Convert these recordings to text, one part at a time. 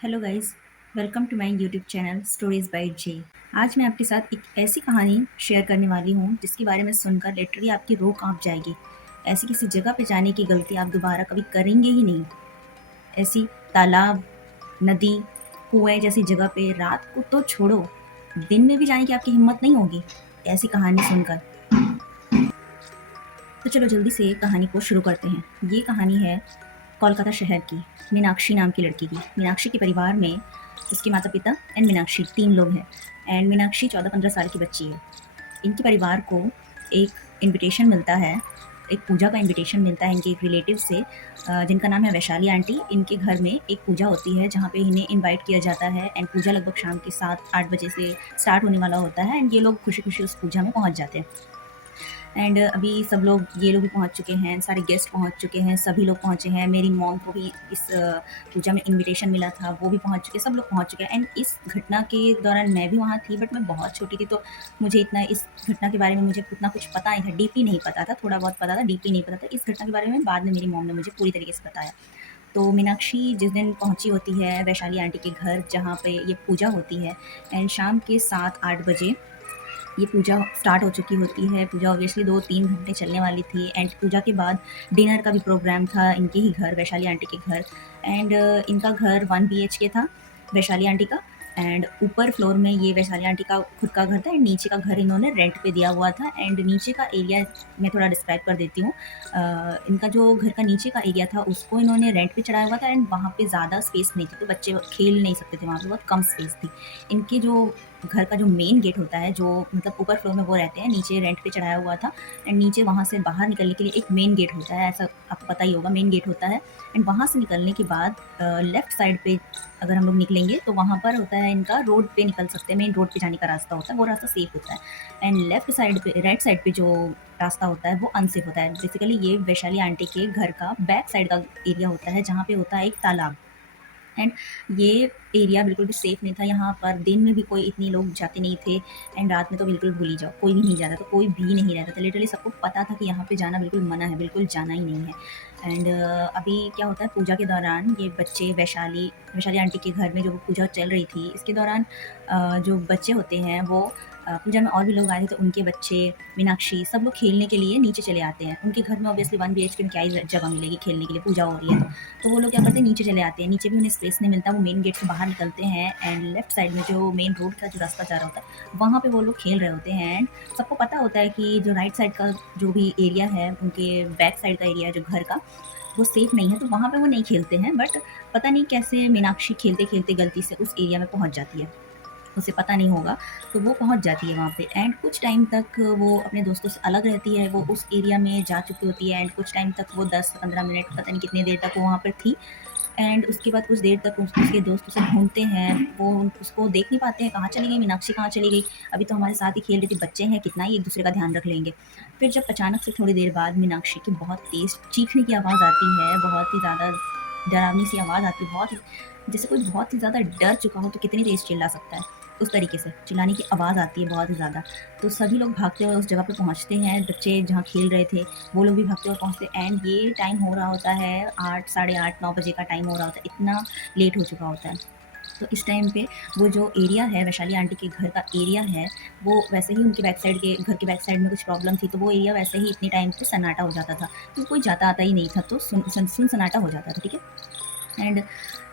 Hello guys, welcome to my YouTube channel stories by J. आज मैं आपके साथ एक ऐसी कहानी शेयर करने वाली हूँ जिसके बारे में सुनकर लिटरली आपकी रूह कांप जाएगी। ऐसी किसी जगह पे जाने की गलती आप दोबारा कभी करेंगे ही नहीं। ऐसी तालाब, नदी, कुएं जैसी जगह पे रात को तो छोड़ो, दिन में भी जाने की आपकी हिम्मत नहीं होगी ऐसी कहानी सुनकर। तो चलो जल्दी से कहानी को शुरू करते हैं। ये कहानी है कोलकाता शहर की, मीनाक्षी नाम की लड़की की। मीनाक्षी के परिवार में उसके माता पिता एंड मीनाक्षी 3 लोग हैं। एंड मीनाक्षी 14-15 साल की बच्ची है। इनके परिवार को एक इनविटेशन मिलता है, एक पूजा का इनविटेशन मिलता है इनके एक रिलेटिव से, जिनका नाम है वैशाली आंटी। इनके घर में एक पूजा होती है जहाँ पे इन्हें इनवाइट किया जाता है एंड पूजा लगभग शाम के 7-8 बजे से स्टार्ट होने वाला होता है एंड ये लोग खुशी-खुशी उस पूजा में पहुँच जाते हैं। एंड अभी सब लोग, ये लोग भी पहुंच चुके हैं, सारे गेस्ट पहुंच चुके हैं, सभी लोग पहुंचे हैं। मेरी मॉम को भी इस पूजा में इनविटेशन मिला था, वो भी पहुंच चुके हैं, सब लोग पहुंच चुके हैं। एंड इस घटना के दौरान मैं भी वहाँ थी, बट मैं बहुत छोटी थी, तो मुझे इतना इस घटना के बारे में मुझे उतना कुछ पता नहीं था, डीपली नहीं पता था। थोड़ा बहुत पता था, डीपली नहीं पता था। इस घटना के बारे में बाद में मेरी मॉम ने मुझे पूरी तरीके से बताया। तो मीनाक्षी जिस दिन पहुंची होती है वैशाली आंटी के घर जहाँ पे ये पूजा होती है, एंड शाम के 7-8 बजे ये पूजा स्टार्ट हो चुकी होती है। पूजा ऑब्वियसली 2-3 घंटे चलने वाली थी एंड पूजा के बाद डिनर का भी प्रोग्राम था इनके ही घर, वैशाली आंटी के घर। एंड इनका घर 1 BHK था, वैशाली आंटी का। एंड ऊपर फ्लोर में ये वैशाली आंटी का खुद का घर था एंड नीचे का घर इन्होंने रेंट पे दिया हुआ था। एंड नीचे का एरिया मैं थोड़ा डिस्क्राइब कर देती हूँ। इनका जो घर का नीचे का एरिया था उसको इन्होंने रेंट पे चढ़ाया हुआ था एंड वहाँ पे ज़्यादा स्पेस नहीं थी, तो बच्चे खेल नहीं सकते थे, वहाँ पे बहुत कम स्पेस थी। इनके जो घर का जो मेन गेट होता है, जो मतलब ऊपर फ्लोर में वो रहते हैं, नीचे रेंट पे चढ़ाया हुआ था। एंड नीचे वहाँ से बाहर निकलने के लिए एक मेन गेट होता है, ऐसा आपको पता ही होगा, मेन गेट होता है। एंड वहाँ से निकलने के बाद लेफ्ट साइड पे अगर हम लोग निकलेंगे तो वहाँ पर होता है इनका, रोड पे निकल सकते हैं, मेन रोड पे जाने का रास्ता होता है, वो रास्ता सेफ होता है। एंड लेफ्ट साइड पे, राइट साइड पे जो रास्ता होता है वो अनसेफ होता है। बेसिकली ये वैशाली आंटी के घर का बैक साइड का एरिया होता है जहाँ पे होता है एक तालाब। एंड ये एरिया बिल्कुल भी सेफ नहीं था, यहाँ पर दिन में भी कोई इतने लोग जाते नहीं थे एंड रात में तो बिल्कुल भूल ही जाओ, कोई भी नहीं जाता, तो कोई भी नहीं रहता था। लिटरली सबको पता था कि यहाँ पे जाना बिल्कुल मना है, बिल्कुल जाना ही नहीं है। एंड अभी क्या होता है, पूजा के दौरान ये बच्चे वैशाली वैशाली आंटी के घर में जो पूजा चल रही थी, इसके दौरान जो बच्चे होते हैं वो पूजा में और भी लोग आए थे, तो उनके बच्चे, मीनाक्षी, सब लोग खेलने के लिए नीचे चले आते हैं। उनके घर में ऑब्वियसली 1 BHK में क्या ही जगह मिलेगी खेलने के लिए, पूजा हो रही है तो वो लोग क्या करते हैं, नीचे चले आते हैं। नीचे भी उन्हें स्पेस नहीं मिलता, वो मेन गेट से बाहर निकलते हैं एंड लेफ्ट साइड में जो मेन रोड का जो रास्ता जा रहा होता है वहाँ पे वो लोग खेल रहे होते हैं। एंड सबको पता होता है कि जो राइट साइड का जो भी एरिया है, उनके बैक साइड का एरिया है जो घर का, वो सेफ नहीं है, तो वहाँ पे वो नहीं खेलते हैं। बट पता नहीं कैसे मीनाक्षी खेलते खेलते गलती से उस एरिया में पहुँच जाती है, उसे पता नहीं होगा, तो वो पहुँच जाती है वहाँ पे। एंड कुछ टाइम तक वो अपने दोस्तों से अलग रहती है, वो उस एरिया में जा चुकी होती है। एंड कुछ टाइम तक वो 10-15 मिनट, पता नहीं कितनी देर तक वो वहाँ पर थी। एंड उसके बाद कुछ देर तक उसके दोस्त उसे ढूँढते हैं, वो उसको देख नहीं पाते हैं, कहाँ चली गई मीनाक्षी, कहाँ चली गई? अभी तो हमारे साथ ही खेल रही थी, बच्चे हैं, कितना ही एक-दूसरे का ध्यान रख लेंगे। फिर जब अचानक से थोड़ी देर बाद मीनाक्षी की बहुत तेज़ चीखने की आवाज़ आती है, बहुत ही ज़्यादा डरावनी सी आवाज़ आती है, बहुत ही, जैसे कोई बहुत ही ज़्यादा डर चुका हो तो कितनी तेज़ चिल्ला सकता है, उस तरीके से चिल्लाने की आवाज़ आती है बहुत ही ज़्यादा। तो सभी लोग भागते हुए उस जगह पे पहुँचते हैं, बच्चे जहाँ खेल रहे थे वो लोग भी भागते हुए पहुँचते हैं। एंड ये टाइम हो रहा होता है 8, साढ़े 8, 9 बजे का टाइम हो रहा होता है, इतना लेट हो चुका होता है। तो इस टाइम पे वो जो एरिया है, वैशाली आंटी के घर का एरिया है, वो वैसे ही उनके बैक साइड के घर के बैक साइड में कुछ प्रॉब्लम थी, तो वो एरिया वैसे ही इतने टाइम पे सन्नाटा हो जाता था, तो कोई जाता आता ही नहीं था, तो सुन सन्नाटा हो जाता था, ठीक है। एंड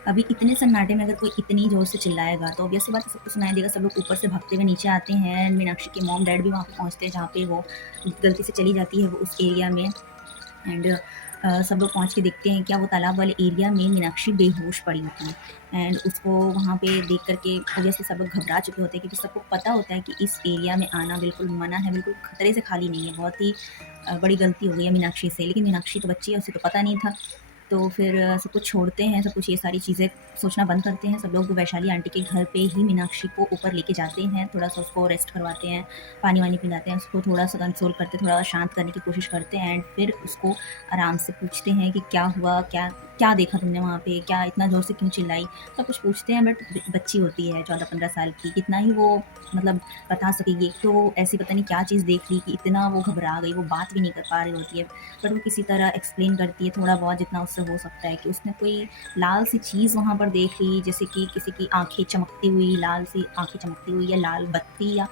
अभी इतने सन्नाटे में अगर कोई इतनी ज़ोर से चिल्लाएगा तो ऑब्वियस सी बात है सबको सुनाई देगा। सब लोग ऊपर से भागते हुए नीचे आते हैं। मीनाक्षी के मॉम डैड भी वहाँ पे पहुँचते हैं जहाँ पे वो गलती से चली जाती है, वो उस एरिया में। एंड सब लोग पहुँच के देखते हैं क्या वो तालाब वाले एरिया में मीनाक्षी बेहोश पड़ी होती है। एंड उसको वहाँ पे देख कर के ऑब्वियसली सब लोग घबरा चुके होते हैं, क्योंकि सबको पता होता है कि इस एरिया में आना बिल्कुल मना है, बिल्कुल खतरे से खाली नहीं है। बहुत ही बड़ी गलती हो गई है मीनाक्षी से, लेकिन मीनाक्षी तो बच्ची है, उसे तो पता नहीं था। तो फिर सब कुछ छोड़ते हैं, सब कुछ ये सारी चीज़ें सोचना बंद करते हैं। सब लोग वैशाली आंटी के घर पे ही मीनाक्षी को ऊपर लेके जाते हैं, थोड़ा-सा उसको रेस्ट करवाते हैं, पानी-वानी पिलाते हैं, उसको थोड़ा-सा कंसोल करते हैं, थोड़ा शांत करने की कोशिश करते हैं। एंड फिर उसको आराम से पूछते हैं कि क्या हुआ, क्या क्या देखा तुमने वहाँ पे? क्या इतना ज़ोर से क्यों चिल्लाई? सब कुछ पूछते हैं, बट बच्ची होती है 14-15 साल की, कितना ही वो मतलब बता सकेगी। एक तो वो ऐसी पता नहीं क्या चीज़ देख ली कि इतना वो घबरा गई, वो बात भी नहीं कर पा रही होती है। बट वो किसी तरह एक्सप्लेन करती है थोड़ा बहुत जितना उससे हो सकता है कि उसने कोई लाल सी चीज़ वहाँ पर देख ली, जैसे कि किसी की आँखें चमकती हुई, लाल सी आँखें चमकती हुई या लाल बत्ती या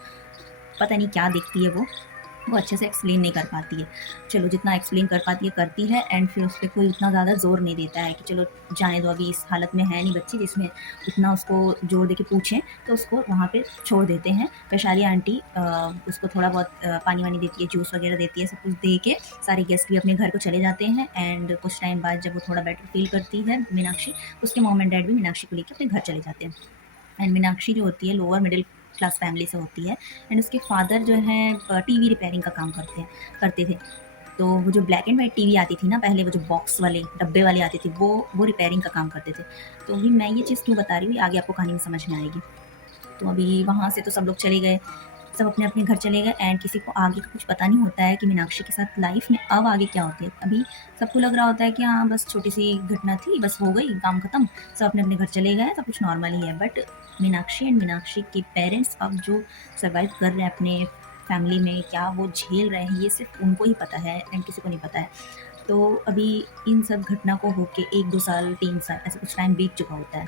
पता नहीं क्या देखती है वो अच्छे से एक्सप्लेन नहीं कर पाती है। चलो जितना एक्सप्लेन कर पाती है करती है, एंड फिर उस पे कोई उतना ज़्यादा ज़ोर नहीं देता है कि चलो जाने दो, अभी इस हालत में है नहीं बच्ची जिसमें उतना उसको ज़ोर देके पूछें, तो उसको वहाँ पे छोड़ देते हैं। वैशाली आंटी उसको थोड़ा बहुत पानी-वानी देती है, जूस वगैरह देती है, सब कुछ दे के सारे गेस्ट भी अपने घर को चले जाते हैं। एंड कुछ टाइम बाद जब वो थोड़ा बेटर फ़ील करती है मीनाक्षी, उसके मॉम एंड डैड भी मीनाक्षी को लेके अपने घर चले जाते हैं। एंड मीनाक्षी जो होती है लोअर मिडिल क्लास फैमिली से होती है, एंड उसके फादर जो हैं टीवी रिपेयरिंग का काम करते थे। तो वो जो ब्लैक एंड वाइट टीवी आती थी ना पहले, वो जो बॉक्स वाले डब्बे वाली आती थी, वो रिपेयरिंग का काम करते थे। तो अभी मैं ये चीज़ क्यों बता रही हूँ, ये आगे आपको कहानी में समझ में आएगी। तो अभी वहाँ से तो सब लोग चले गए, सब अपने-अपने घर चले गए, एंड किसी को आगे का कुछ पता नहीं होता है कि मीनाक्षी के साथ लाइफ़ में अब आगे क्या होती है। अभी सबको लग रहा होता है कि हाँ, बस छोटी-सी घटना थी, बस हो गई, काम खत्म, सब अपने-अपने घर चले गए, सब कुछ नॉर्मल ही है। बट मीनाक्षी एंड मीनाक्षी के पेरेंट्स अब जो सर्वाइव कर रहे हैं अपने फैमिली में, क्या वो झेल रहे हैं, ये सिर्फ़ उनको ही पता है एंड किसी को नहीं पता है। तो अभी इन सब घटना को होके 1-2 साल, 3 साल ऐसा कुछ टाइम बीत चुका होता है।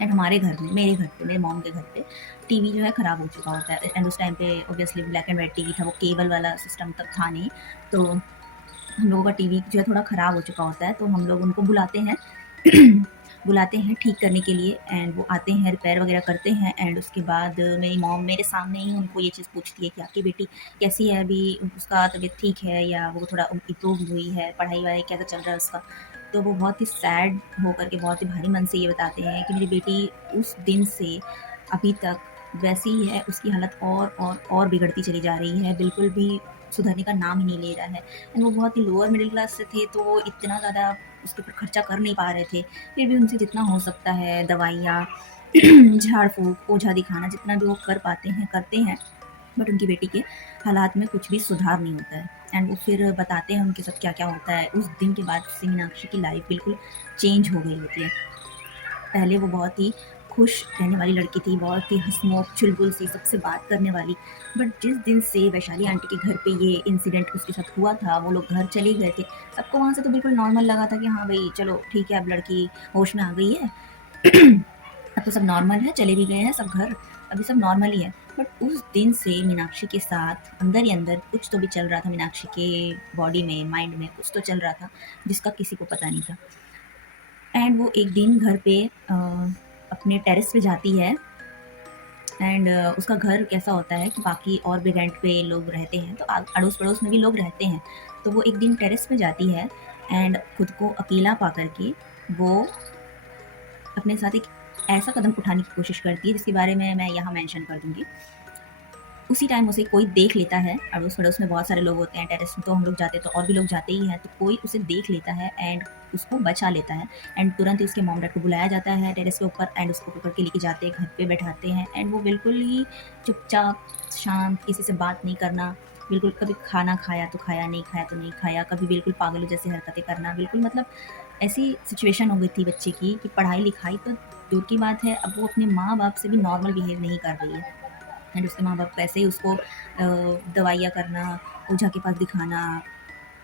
एंड हमारे घर में, मेरे घर पे, मेरे मॉम के घर पे टीवी जो है ख़राब हो चुका होता है, एंड उस टाइम पे obviously black and white TV था, वो केबल वाला सिस्टम तब था नहीं। तो हम लोगों का टीवी जो है थोड़ा ख़राब हो चुका होता है, तो हम लोग उनको बुलाते हैं बुलाते हैं ठीक करने के लिए, एंड वो आते हैं, रिपेयर वगैरह करते हैं। एंड उसके बाद मेरी मॉम मेरे सामने ही उनको ये चीज़ पूछती है कि आपकी बेटी कैसी है अभी, उसका तबीयत ठीक है या वो थोड़ा इम्प्रूव हुई है, पढ़ाई-वढ़ाई कैसा चल रहा है उसका? तो वो बहुत ही सैड होकर के, बहुत ही भारी मन से ये बताते हैं कि मेरी बेटी उस दिन से अभी तक वैसी ही है, उसकी हालत और बिगड़ती चली जा रही है, बिल्कुल भी सुधरने का नाम ही नहीं ले रहा है। एंड वो बहुत ही लोअर मिडिल क्लास से थे, तो वो इतना ज़्यादा उसके ऊपर खर्चा कर नहीं पा रहे थे। फिर भी उनसे जितना हो सकता है दवाइयाँ, झाड़-फूँक, ओझा दिखाना, जितना भी वो कर पाते हैं, करते हैं। बट उनकी बेटी के हालात में कुछ भी सुधार नहीं होता है, एंड वो फिर बताते हैं उनके साथ क्या-क्या होता है। उस दिन के बाद से मीनाक्षी की लाइफ़ बिल्कुल चेंज हो गई होती है। पहले वो बहुत ही खुश रहने वाली लड़की थी, बहुत ही हँसमुख, चुलबुल सी, सबसे बात करने वाली। बट जिस दिन से वैशाली आंटी के घर पे ये इंसिडेंट उसके साथ हुआ था, वो लोग घर चले गए थे, सबको वहाँ से तो बिल्कुल नॉर्मल लगा था कि हाँ भई चलो ठीक है, अब लड़की होश में आ गई है। अब तो सब नॉर्मल है, चले भी गए हैं सब घर, अभी सब नॉर्मल ही है। बट उस दिन से मीनाक्षी के साथ अंदर ही अंदर कुछ तो भी चल रहा था, मीनाक्षी के बॉडी में, माइंड में कुछ तो चल रहा था, जिसका किसी को पता नहीं था। एंड वो एक दिन घर पे अपने टेरेस पे जाती है, एंड उसका घर कैसा होता है कि बाकी और भी रेंट पे लोग रहते हैं, तो अड़ोस पड़ोस में भी लोग रहते हैं। तो वो एक दिन टेरेस पे जाती है, एंड खुद को अकेला पा करके वो अपने साथ एक ऐसा कदम उठाने की कोशिश करती है जिसके बारे में मैं यहाँ मेंशन कर दूंगी। उसी टाइम उसे कोई देख लेता है, अड़ोस पड़ोस में बहुत सारे लोग होते हैं, टेरेस में तो हम लोग जाते हैं तो और भी लोग जाते ही हैं, तो कोई उसे देख लेता है एंड उसको बचा लेता है। एंड तुरंत ही उसके मॉम डैड को बुलाया जाता है टेरेस के ऊपर, एंड उसको पकड़ के लेके जाते हैं, घर पे बैठाते हैं, एंड वो बिल्कुल ही चुपचाप, शांत, किसी से बात नहीं करना, बिल्कुल कभी खाना खाया तो खाया, नहीं खाया तो नहीं खाया, कभी बिल्कुल पागलों जैसी हरकतें करना, बिल्कुल मतलब ऐसी सिचुएशन हो गई थी बच्चे की कि पढ़ाई लिखाई तो दूर की बात है, अब वो अपने माँ बाप से भी नॉर्मल बिहेव नहीं कर रही है। एंड उसके माँ-बाप वैसे ही उसको दवाइयाँ करना, ओझा के पास दिखाना,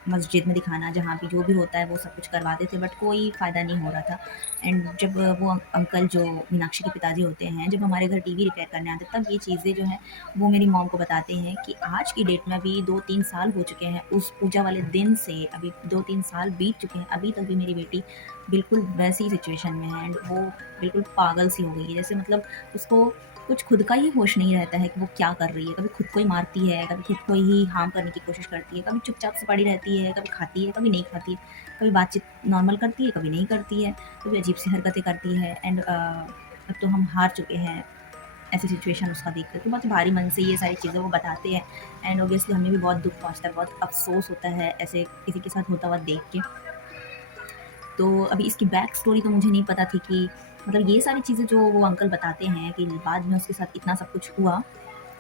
मस्जिद में दिखाना, जहाँ भी जो भी होता है वो सब कुछ करवाते थे, बट कोई फ़ायदा नहीं हो रहा था। एंड जब वो अंकल जो मीनाक्षी के पिताजी होते हैं, जब हमारे घर टीवी रिपेयर करने आते हैं, तब ये चीज़ें जो हैं वो मेरी मॉम को बताते हैं कि आज की डेट में अभी 2-3 साल हो चुके हैं, उस पूजा वाले दिन से अभी 2-3 साल बीत चुके हैं, अभी तक भी मेरी बेटी बिल्कुल वैसी ही सिचुएशन में है, एंड वो बिल्कुल पागल सी हो गई है। जैसे मतलब उसको कुछ खुद का ही होश नहीं रहता है कि वो क्या कर रही है, कभी खुद को ही मारती है, कभी खुद को ही हार्म करने की कोशिश करती है, कभी चुपचाप से पड़ी रहती है, कभी खाती है, कभी नहीं खाती है, कभी बातचीत नॉर्मल करती है, कभी नहीं करती है, कभी अजीब सी हरकतें करती है। एंड अब तो हम हार चुके हैं ऐसी सिचुएशन उसका देख कर, तो बहुत भारी मन से ये सारी चीज़ें वो बताते हैं, एंड ऑब्वियसली हमें भी बहुत दुख पहुँचता है, बहुत अफसोस होता है ऐसे किसी के साथ होता हुआ देख के। तो अभी इसकी बैक स्टोरी तो मुझे नहीं पता थी कि मतलब ये सारी चीज़ें जो वो अंकल बताते हैं कि बाद में उसके साथ इतना सब कुछ हुआ,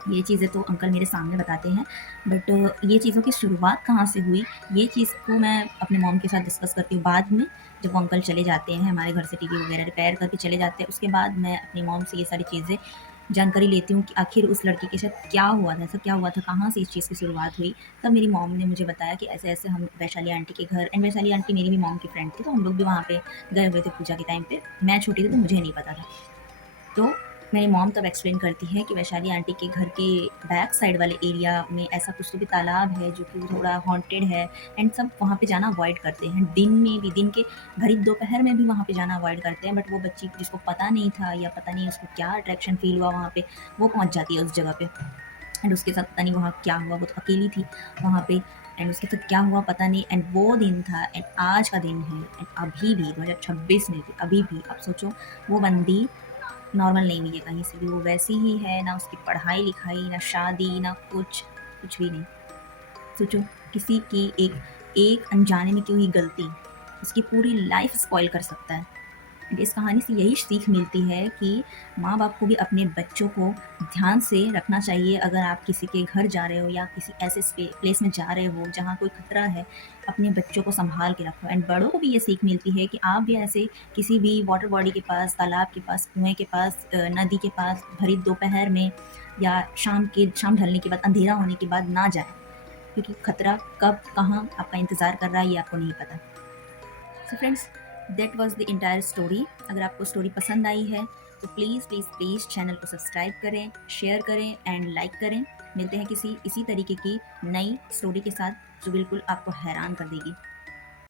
ये चीज़ें तो अंकल मेरे सामने बताते हैं, बट ये चीज़ों की शुरुआत कहाँ से हुई, ये चीज़ को मैं अपने मॉम के साथ डिस्कस करती हूँ बाद में। जब वो अंकल चले जाते हैं हमारे घर से, टीवी वगैरह रिपेयर करके चले जाते हैं, उसके बाद मैं अपनी मॉम से ये सारी चीज़ें जानकारी लेती हूँ कि आखिर उस लड़के के साथ क्या हुआ था, ऐसा क्या हुआ था, कहाँ से इस चीज़ की शुरुआत हुई। तब मेरी मॉम ने मुझे बताया कि ऐसे-ऐसे हम वैशाली आंटी के घर, एंड वैशाली आंटी मेरी भी मॉम की फ्रेंड थी, तो हम लोग भी वहाँ पे गए हुए थे पूजा के टाइम पे। मैं छोटी थी तो मुझे नहीं पता था। तो मेरी मॉम तब एक्सप्लेन करती है कि वैशाली आंटी के घर के बैक साइड वाले एरिया में ऐसा कुछ तो भी तालाब है जो कि थोड़ा हॉन्टेड है, एंड सब वहाँ पे जाना अवॉइड करते हैं। दिन में भी, दिन के भरी दोपहर में भी वहाँ पे जाना अवॉइड करते हैं, बट वो बच्ची जिसको पता नहीं था या पता नहीं उसको क्या अट्रैक्शन फ़ील हुआ वहाँ पे, वो पहुँच जाती है उस जगह पे। एंड उसके साथ पता नहीं वहाँ क्या हुआ, वो तो अकेली थी वहाँ पे, एंड उसके साथ क्या हुआ पता नहीं। एंड वो दिन था, एंड आज का दिन है, एंड अभी भी 2026 में भी अभी भी आप सोचो, वो बंदी नॉर्मल नहीं हुई है कहीं से भी, वो वैसी ही है, ना उसकी पढ़ाई-लिखाई, ना शादी, ना कुछ भी नहीं। सोचो, किसी की एक अनजाने में की हुई गलती उसकी पूरी लाइफ़ स्पॉइल कर सकता है। इस कहानी से यही सीख मिलती है कि माँ-बाप को भी अपने बच्चों को ध्यान से रखना चाहिए। अगर आप किसी के घर जा रहे हो या किसी ऐसे प्लेस में जा रहे हो जहाँ कोई खतरा है, अपने बच्चों को सँभाल के रखो। एंड बड़ों को भी ये सीख मिलती है कि आप भी ऐसे किसी भी वाटर बॉडी के पास, तालाब के पास, कुएँ के पास, नदी के पास भरी दोपहर में या शाम ढलने के बाद, अंधेरा होने के बाद ना जाएँ, क्योंकि खतरा कब, कहाँ आपका इंतज़ार कर रहा है ये आपको नहीं पता। So friends, that was the entire story. अगर आपको स्टोरी पसंद आई है तो प्लीज़ प्लीज़ प्लीज़ चैनल को सब्सक्राइब करें, शेयर करें एंड लाइक करें। मिलते हैं किसी इसी तरीके की नई स्टोरी के साथ जो बिल्कुल आपको हैरान कर देगी।